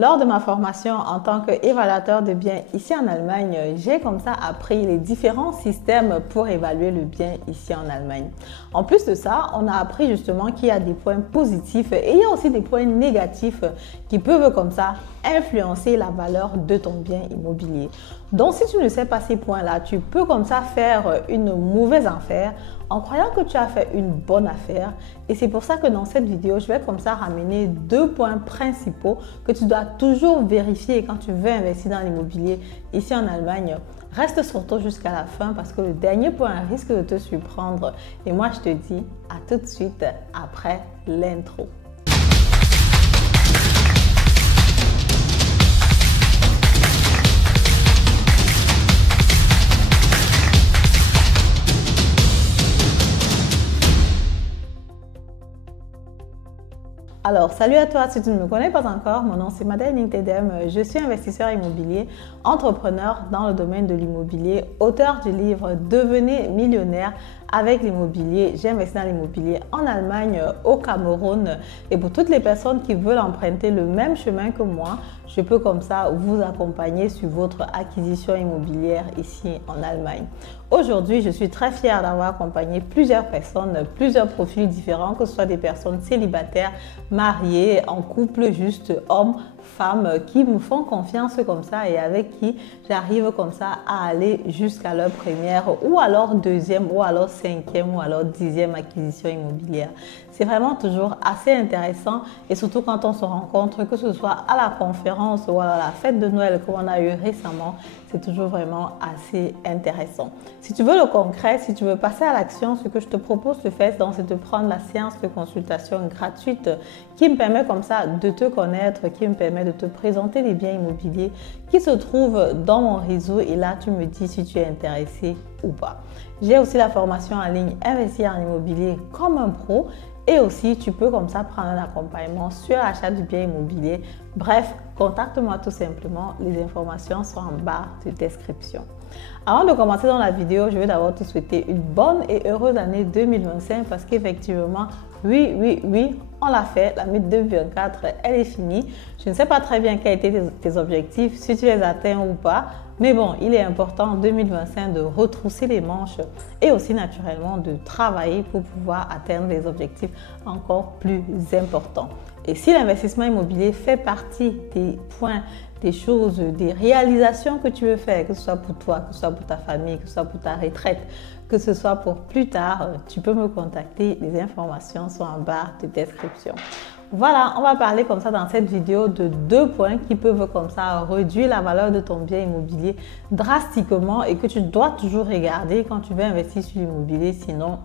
Lors de ma formation en tant qu'évaluateur de biens ici en Allemagne, j'ai comme ça appris les différents systèmes pour évaluer le bien ici en Allemagne. En plus de ça, on a appris justement qu'il y a des points positifs et il y a aussi des points négatifs qui peuvent comme ça influencer la valeur de ton bien immobilier. Donc si tu ne sais pas ces points-là, tu peux comme ça faire une mauvaise affaire en croyant que tu as fait une bonne affaire. Et c'est pour ça que dans cette vidéo, je vais comme ça ramener 2 points principaux que tu dois toujours vérifier quand tu veux investir dans l'immobilier ici en Allemagne. Reste surtout jusqu'à la fin parce que le dernier point risque de te surprendre. Et moi, je te dis à tout de suite après l'intro. Alors, salut à toi, si tu ne me connais pas encore, mon nom c'est Madeleine Ntedem, je suis investisseur immobilier, entrepreneur dans le domaine de l'immobilier, auteur du livre Devenez millionnaire avec l'immobilier. J'ai investi dans l'immobilier en Allemagne, au Cameroun, et pour toutes les personnes qui veulent emprunter le même chemin que moi, je peux comme ça vous accompagner sur votre acquisition immobilière ici en Allemagne. Aujourd'hui, je suis très fière d'avoir accompagné plusieurs personnes, plusieurs profils différents, que ce soit des personnes célibataires, mariées, en couple, juste hommes, femmes, qui me font confiance comme ça et avec qui j'arrive comme ça à aller jusqu'à leur première ou alors deuxième ou alors cinquième ou alors 10e acquisition immobilière. C'est vraiment toujours assez intéressant et surtout quand on se rencontre, que ce soit à la conférence ou à la fête de Noël qu'on a eu récemment, c'est toujours vraiment assez intéressant. Si tu veux le concret, si tu veux passer à l'action, ce que je te propose de faire, c'est de prendre la séance de consultation gratuite qui me permet comme ça de te connaître, qui me permet de te présenter les biens immobiliers qui se trouvent dans mon réseau et là tu me dis si tu es intéressé ou pas. J'ai aussi la formation en ligne Investir en immobilier comme un pro. Et aussi, tu peux comme ça prendre un accompagnement sur l'achat du bien immobilier. Bref, contacte-moi tout simplement. Les informations sont en barre de description. Avant de commencer dans la vidéo, je vais d'abord te souhaiter une bonne et heureuse année 2025 parce qu'effectivement, oui, on l'a fait. L'année 2024, elle est finie. Je ne sais pas très bien quels étaient tes objectifs, si tu les atteins ou pas. Mais bon, il est important en 2025 de retrousser les manches et aussi naturellement de travailler pour pouvoir atteindre des objectifs encore plus importants. Et si l'investissement immobilier fait partie des points, des choses, des réalisations que tu veux faire, que ce soit pour toi, que ce soit pour ta famille, que ce soit pour ta retraite, que ce soit pour plus tard, tu peux me contacter. Les informations sont en barre de description. Voilà, on va parler comme ça dans cette vidéo de 2 points qui peuvent comme ça réduire la valeur de ton bien immobilier drastiquement et que tu dois toujours regarder quand tu veux investir sur l'immobilier. Sinon,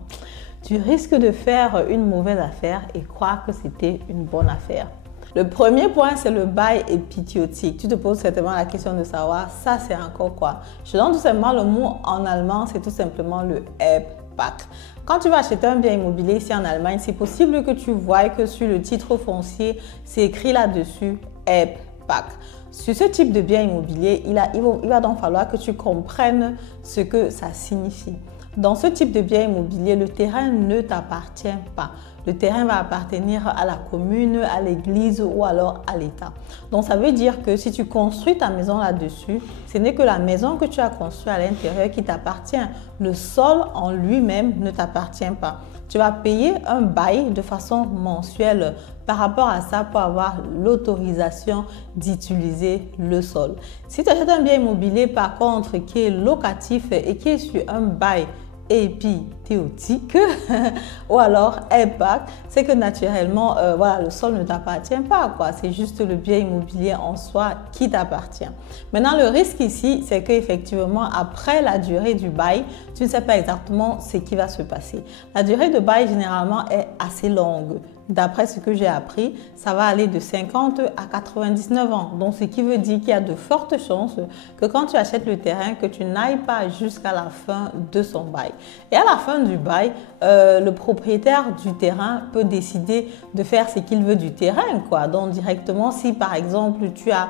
tu risques de faire une mauvaise affaire et croire que c'était une bonne affaire. Le premier point, c'est le bail épizootique. Tu te poses certainement la question de savoir, ça c'est encore quoi? Je donne tout simplement le mot en allemand, c'est tout simplement le Erbpacht. Quand tu vas acheter un bien immobilier ici en Allemagne, c'est possible que tu voies que sur le titre foncier, c'est écrit là-dessus Erbpacht. Sur ce type de bien immobilier, il va donc falloir que tu comprennes ce que ça signifie. Dans ce type de bien immobilier, le terrain ne t'appartient pas. Le terrain va appartenir à la commune, à l'église ou alors à l'État. Donc, ça veut dire que si tu construis ta maison là-dessus, ce n'est que la maison que tu as construite à l'intérieur qui t'appartient. Le sol en lui-même ne t'appartient pas. Tu vas payer un bail de façon mensuelle par rapport à ça pour avoir l'autorisation d'utiliser le sol. Si tu achètes un bien immobilier par contre qui est locatif et qui est sur un bail épizootique ou alors Erbpacht, c'est que naturellement voilà, le sol ne t'appartient pas, quoi. C'est juste le bien immobilier en soi qui t'appartient. Maintenant, le risque ici, c'est qu'effectivement après la durée du bail, tu ne sais pas exactement ce qui va se passer. La durée de bail généralement est assez longue. D'après ce que j'ai appris, ça va aller de 50 à 99 ans. Donc, ce qui veut dire qu'il y a de fortes chances que quand tu achètes le terrain, que tu n'ailles pas jusqu'à la fin de son bail. Et à la fin fin du bail, le propriétaire du terrain peut décider de faire ce qu'il veut du terrain, quoi. Donc directement, si par exemple tu as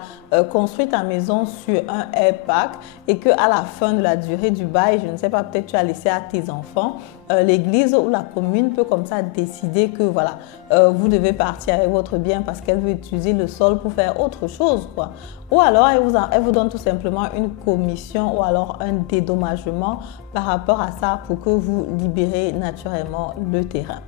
construit ta maison sur un airpack et que à la fin de la durée du bail, je ne sais pas, peut-être tu as laissé à tes enfants, l'église ou la commune peut comme ça décider que voilà, vous devez partir avec votre bien parce qu'elle veut utiliser le sol pour faire autre chose, quoi. Ou alors elle vous donne tout simplement une commission ou alors un dédommagement par rapport à ça pour que vous libérez naturellement le terrain.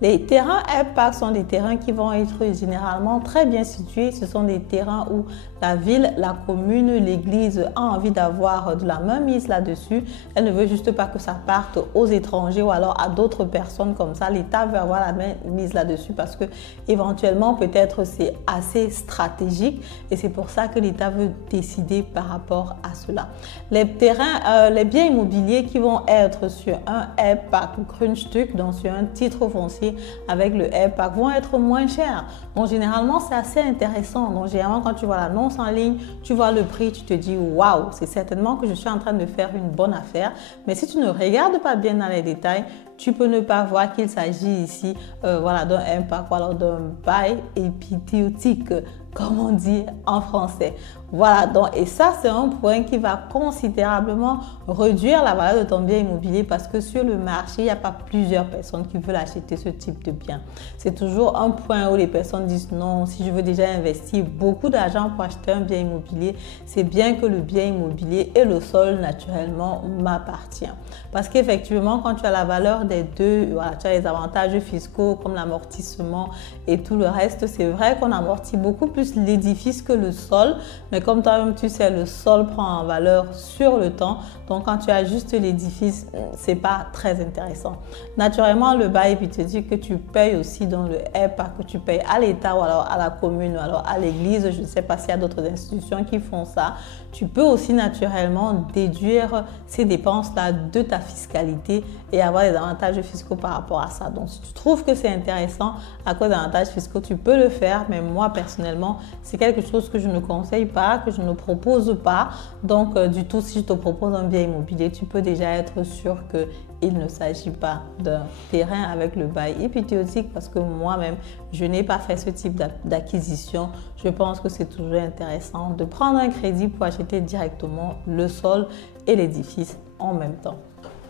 Les terrains airpack sont des terrains qui vont être généralement très bien situés. Ce sont des terrains où la ville, la commune, l'église a envie d'avoir de la mainmise là-dessus. Elle ne veut juste pas que ça parte aux étrangers ou alors à d'autres personnes comme ça. L'État veut avoir la mainmise là-dessus parce que éventuellement peut-être c'est assez stratégique et c'est pour ça que l'État veut décider par rapport à cela. Les terrains, les biens immobiliers qui vont être sur un airpack ou Grundstück, donc sur un titre foncier avec le airpack, vont être moins chers. Donc généralement c'est assez intéressant. Donc généralement quand tu vois l'annonce en ligne, tu vois le prix, tu te dis waouh, c'est certainement que je suis en train de faire une bonne affaire. Mais si tu ne regardes pas bien dans les détails, tu peux ne pas voir qu'il s'agit ici voilà, d'un airpack ou alors d'un bail épithéotique, comme on dit en français. Voilà, donc, et ça, c'est un point qui va considérablement réduire la valeur de ton bien immobilier parce que sur le marché, il n'y a pas plusieurs personnes qui veulent acheter ce type de bien. C'est toujours un point où les personnes disent non, si je veux déjà investir beaucoup d'argent pour acheter un bien immobilier, c'est bien que le bien immobilier et le sol, naturellement, m'appartient. Parce qu'effectivement, quand tu as la valeur des deux, voilà, tu as les avantages fiscaux comme l'amortissement et tout le reste. C'est vrai qu'on amortit beaucoup plus l'édifice que le sol, mais comme toi-même tu sais, le sol prend en valeur sur le temps. Donc quand tu as juste l'édifice, c'est pas très intéressant. Naturellement, le bail, puis te dit que tu payes aussi dans le airpack, que tu payes à l'État ou alors à la commune ou alors à l'église. Je ne sais pas s'il y a d'autres institutions qui font ça. Tu peux aussi naturellement déduire ces dépenses-là de ta fiscalité et avoir des avantages fiscaux par rapport à ça. Donc, si tu trouves que c'est intéressant à cause d'avantages fiscaux, tu peux le faire. Mais moi, personnellement, c'est quelque chose que je ne conseille pas, que je ne propose pas. Donc, du tout, si je te propose un bien immobilier, tu peux déjà être sûr qu'il ne s'agit pas d'un terrain avec le bail épithéotique parce que moi-même, je n'ai pas fait ce type d'acquisition. Je pense que c'est toujours intéressant de prendre un crédit pour acheter directement le sol et l'édifice en même temps.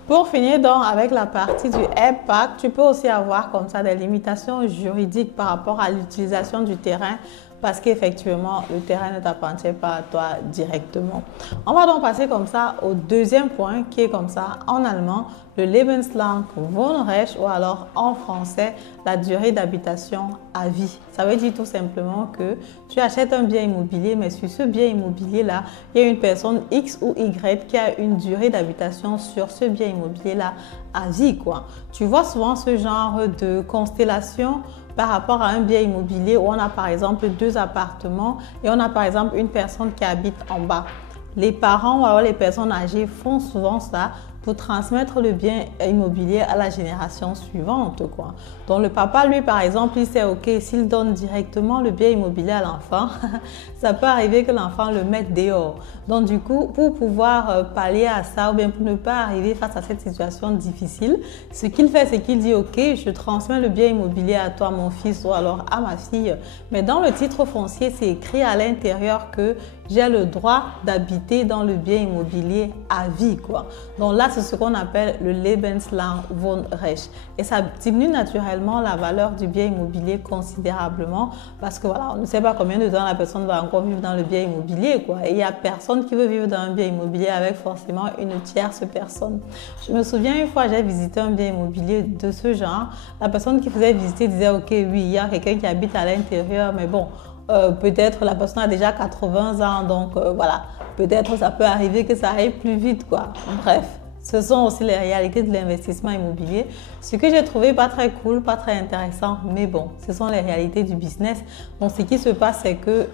Pour finir donc avec la partie du airpack, tu peux aussi avoir comme ça des limitations juridiques par rapport à l'utilisation du terrain parce qu'effectivement, le terrain ne t'appartient pas à toi directement. On va donc passer comme ça au deuxième point qui est comme ça en allemand, le Lebenslang Wohnrecht ou alors en français, la durée d'habitation à vie. Ça veut dire tout simplement que tu achètes un bien immobilier, mais sur ce bien immobilier-là, il y a une personne X ou Y qui a une durée d'habitation sur ce bien immobilier-là à vie, quoi. Tu vois souvent ce genre de constellation par rapport à un bien immobilier où on a par exemple 2 appartements et on a par exemple une personne qui habite en bas. Les parents ou alors les personnes âgées font souvent ça pour transmettre le bien immobilier à la génération suivante, quoi. Donc le papa, lui, par exemple, il sait, ok, s'il donne directement le bien immobilier à l'enfant, ça peut arriver que l'enfant le mette dehors. Donc du coup, pour pouvoir pallier à ça ou bien pour ne pas arriver face à cette situation difficile, ce qu'il fait, c'est qu'il dit, ok, je transmets le bien immobilier à toi, mon fils, ou alors à ma fille. Mais dans le titre foncier, c'est écrit à l'intérieur que j'ai le droit d'habiter dans le bien immobilier à vie, quoi. Donc là, c'est ce qu'on appelle le Lebenslang Wohnrecht. Et ça diminue naturellement la valeur du bien immobilier considérablement parce que voilà, on ne sait pas combien de temps la personne va encore vivre dans le bien immobilier, quoi. Et il n'y a personne qui veut vivre dans un bien immobilier avec forcément une tierce personne. Je me souviens une fois, j'ai visité un bien immobilier de ce genre. La personne qui faisait visiter disait, ok, oui, il y a quelqu'un qui habite à l'intérieur, mais bon, peut-être la personne a déjà 80 ans, donc voilà, peut-être ça peut arriver que ça aille plus vite, quoi. Bref, ce sont aussi les réalités de l'investissement immobilier. Ce que j'ai trouvé pas très cool, pas très intéressant, mais bon, ce sont les réalités du business. Donc, ce qui se passe, c'est que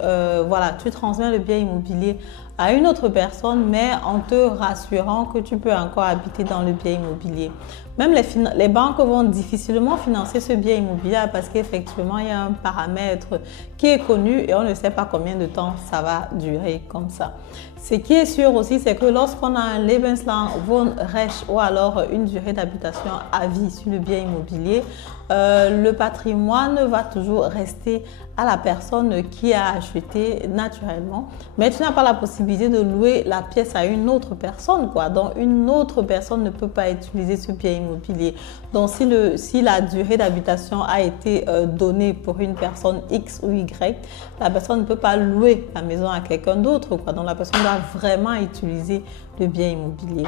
voilà, tu transmets le bien immobilier à une autre personne, mais en te rassurant que tu peux encore habiter dans le bien immobilier. Même les banques vont difficilement financer ce bien immobilier parce qu'effectivement, il y a un paramètre qui est connu et on ne sait pas combien de temps ça va durer comme ça. Ce qui est sûr aussi, c'est que lorsqu'on a un Lebenslang Wohnrecht ou alors une durée d'habitation à vie sur le bien immobilier, le patrimoine va toujours rester à la personne qui a acheté naturellement, mais tu n'as pas la possibilité de louer la pièce à une autre personne, quoi. Donc une autre personne ne peut pas utiliser ce bien immobilier. Donc si la durée d'habitation a été donnée pour une personne X ou Y, la personne ne peut pas louer la maison à quelqu'un d'autre, quoi. Donc la personne doit vraiment utiliser le bien immobilier.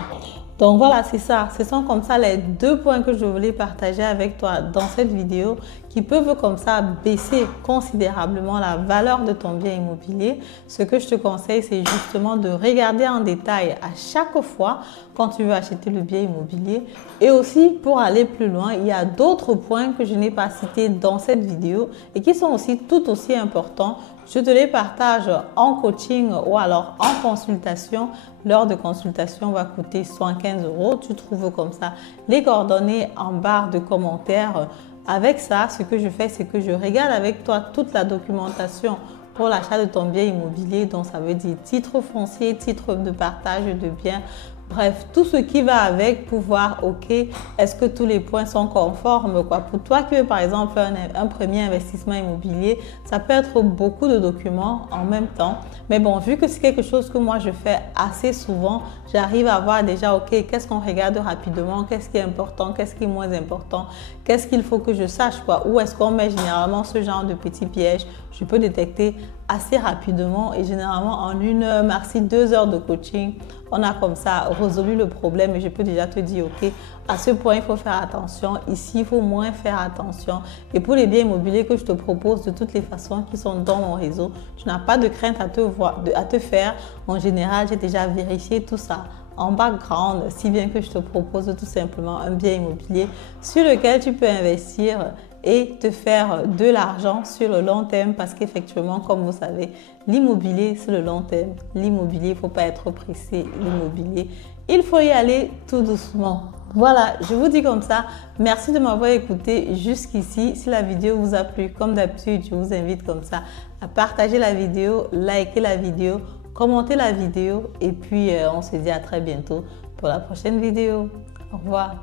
Donc voilà, c'est ça. Ce sont comme ça les deux points que je voulais partager avec toi dans cette vidéo qui peuvent comme ça baisser considérablement la valeur de ton bien immobilier. Ce que je te conseille, c'est justement de regarder en détail à chaque fois quand tu veux acheter le bien immobilier. Et aussi, pour aller plus loin, il y a d'autres points que je n'ai pas cités dans cette vidéo et qui sont aussi tout aussi importants. Je te les partage en coaching ou alors en consultation. L'heure de consultation va coûter 115 €. Tu trouves comme ça les coordonnées en barre de commentaires. Avec ça, ce que je fais, c'est que je regarde avec toi toute la documentation pour l'achat de ton bien immobilier. Donc, ça veut dire titre foncier, titre de partage de biens. Bref, tout ce qui va avec pour voir, ok, est-ce que tous les points sont conformes, quoi. Pour toi qui veux par exemple un premier investissement immobilier, ça peut être beaucoup de documents en même temps. Mais bon, vu que c'est quelque chose que moi je fais assez souvent, j'arrive à voir déjà, ok, qu'est-ce qu'on regarde rapidement, qu'est-ce qui est important, qu'est-ce qui est moins important, qu'est-ce qu'il faut que je sache, quoi. Où est-ce qu'on met généralement ce genre de petits pièges. Je peux détecter assez rapidement et généralement en 1 heure, maxi 2 heures de coaching, on a comme ça résolu le problème et je peux déjà te dire, ok, à ce point, il faut faire attention. Ici, il faut moins faire attention. Et pour les biens immobiliers que je te propose de toutes les façons qui sont dans mon réseau, tu n'as pas de crainte à te faire. En général, j'ai déjà vérifié tout ça en background, si bien que je te propose tout simplement un bien immobilier sur lequel tu peux investir et te faire de l'argent sur le long terme parce qu'effectivement, comme vous savez, l'immobilier, c'est le long terme. L'immobilier, il ne faut pas être pressé. L'immobilier, il faut y aller tout doucement. Voilà, je vous dis comme ça. Merci de m'avoir écouté jusqu'ici. Si la vidéo vous a plu, comme d'habitude, je vous invite comme ça à partager la vidéo, liker la vidéo, commenter la vidéo et puis on se dit à très bientôt pour la prochaine vidéo. Au revoir.